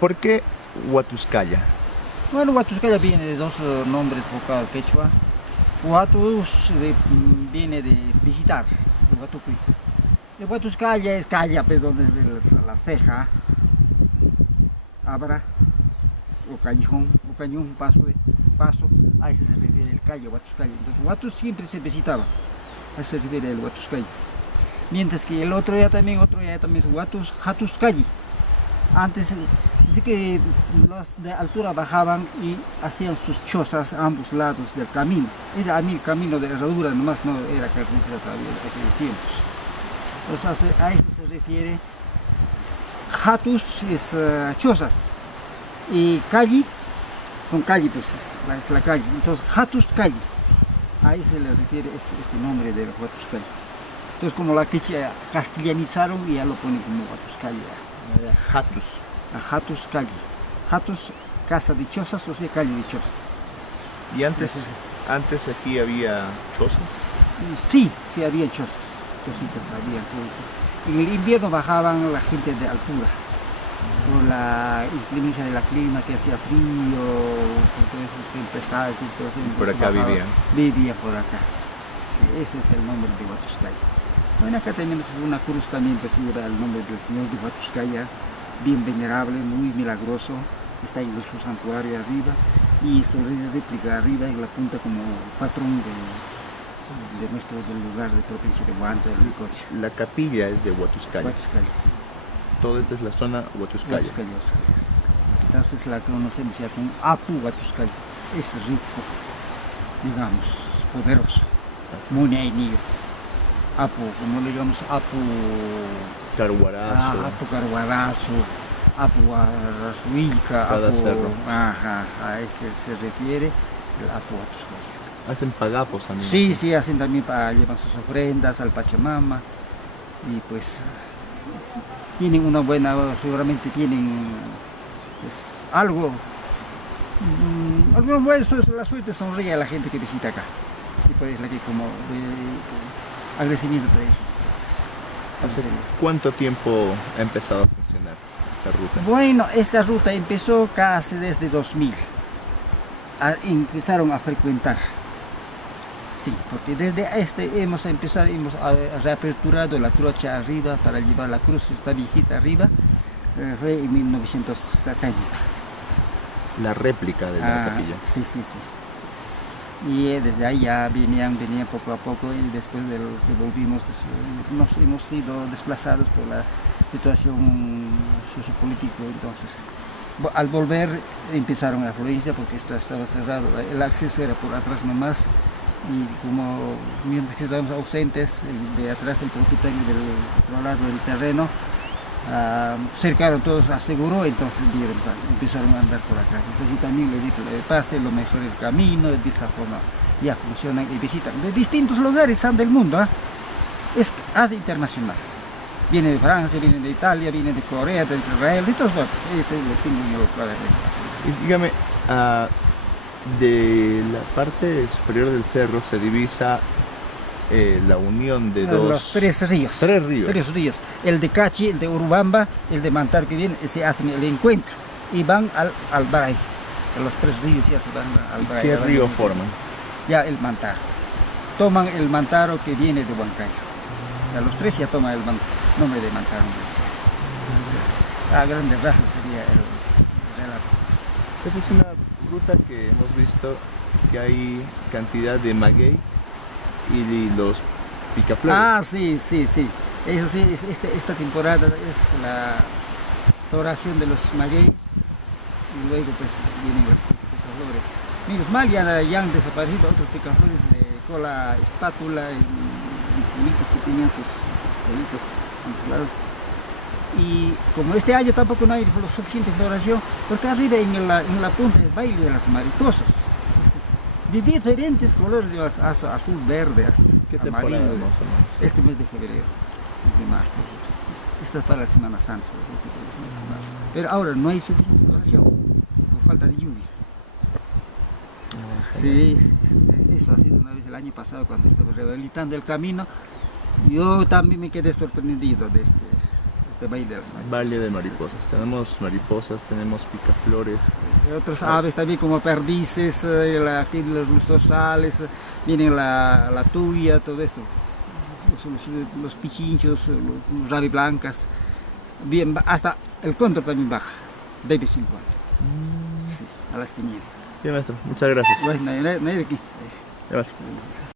¿Por qué Huatuscalla? Bueno, Huatuscalla viene de dos nombres vocal quechua. Huatus viene de visitar, Huatucuy. De Huatuscalla es calla, pues, donde la ceja, abra, o callejón, o cañón, paso, a ese se refiere el calle, Huatuscalla. Entonces, Huatus siempre se visitaba, a eso se refiere el Huatuscalla. Mientras que el otro ya también es Huatus, Hatuscalli. Antes, dice que los de altura bajaban y hacían sus chozas a ambos lados del camino. Era a mí el camino de herradura, nomás no era carretera todavía en aquellos tiempos. Entonces, a eso se refiere. Hatus es chozas y calle, son calle, pues es la calle. Entonces, Hatus calle, a eso se le refiere este nombre de Huatus calle. Entonces, como la quechua castellanizaron y ya lo ponen como Huatus calle. Hatus. A Hatus calle. Hatus, casa de chozas, o sea, calle de chozas. ¿Y antes aquí había chozas? Sí, sí había chozas, chocitas había. En el invierno bajaban la gente de altura, por la inclemencia del clima, que hacía frío, por esas tempestades, Por acá vivían. Vivían por acá. Sí, ese es el nombre de Huatuscalla. Bueno, acá tenemos una cruz también, pues lleva el nombre del Señor de Huatuscalla, bien venerable, muy milagroso. Está en su santuario arriba y sobre la réplica arriba en la punta como patrón del lugar de provincia de Huanta, del Ricoche. La capilla es de Huatuscalla. Huatuscalla, sí. Todo esto es la zona Huatuscalla. Huatuscalla, sí. Entonces la conocemos ya como Apu Huatuscalla. Es rico, digamos, poderoso, muy niño. Apu, como le llamamos Apu Carhuarazo. Apu Carhuarazo, Apu Arrazuilca, Cada Apu, cerro. a ese se refiere el Apu Huatuscalla. Hacen pagapos también. Sí, sí, hacen también para llevar sus ofrendas al Pachamama y pues tienen una buena, seguramente tienen pues, algo bueno, la suerte sonríe a la gente que visita acá y por eso que como agradecimiento a ellos. ¿Hace cuánto tiempo ha empezado a funcionar esta ruta? Bueno, esta ruta empezó casi desde 2000, empezaron a frecuentar. Sí, porque desde hemos reaperturado la trocha arriba para llevar la cruz, esta viejita arriba, fue en 1960. La réplica de la capilla. Sí, sí, sí. Y desde ahí ya venían poco a poco y después de lo que volvimos, nos hemos sido desplazados por la situación sociopolítica, entonces al volver empezaron la afluencia porque esto estaba cerrado, el acceso era por atrás nomás. Y como mientras que estábamos ausentes, de atrás el propietario del otro lado del terreno, cercaron todos, aseguró, entonces empezaron a andar por acá. Entonces yo también le dije, pase lo mejor el camino, de esa forma ya funcionan y visitan de distintos lugares del mundo. Es internacional. Viene de Francia, viene de Italia, viene de Corea, de Israel, de todos lados. Y dígame, de la parte superior del cerro se divisa la unión de los tres ríos. Tres ríos. Tres ríos. El de Cachi, el de Urubamba, el de Mantar que viene, se hacen el encuentro y van al Baray. Los tres ríos ya se van al Baray. ¿Qué río forman? Ya el Mantaro. Toman el Mantaro que viene de Huancayo. Ya los tres ya toman el nombre de Mantaro. Entonces, a grandes rasgos sería el relato. Esta es una ruta que hemos visto que hay cantidad de maguey y los picaflores. Sí, sí, sí. Eso sí, esta temporada es la floración de los magueyes y luego pues vienen los picaflores. Menos mal ya han desaparecido otros picaflores de cola espátula y pulitas que tenían sus bolitas vinculados. Y como este año tampoco no hay suficiente floración, porque arriba en la punta del baile de las mariposas, de diferentes colores, azul, verde, hasta ¿Qué temporada amarillo. más o menos? Este mes de febrero, mes de marzo. Esta es para la Semana Santa, pero ahora no hay suficiente floración, por falta de lluvia. Sí, eso ha sido una vez el año pasado cuando estaba rehabilitando el camino. Yo también me quedé sorprendido de de Valle de las Mariposas. Valle de Mariposas. Sí, sí, sí. Tenemos mariposas, tenemos picaflores. Otras aves también como perdices, aquí los zorzales, viene la tuya, todo esto. Los pichinchos, los rabiblancas, bien, hasta el cóndor también baja, de vez en cuando. Sí, a las 500. Bien, maestro, muchas gracias. Bueno, no hay de qué. Gracias.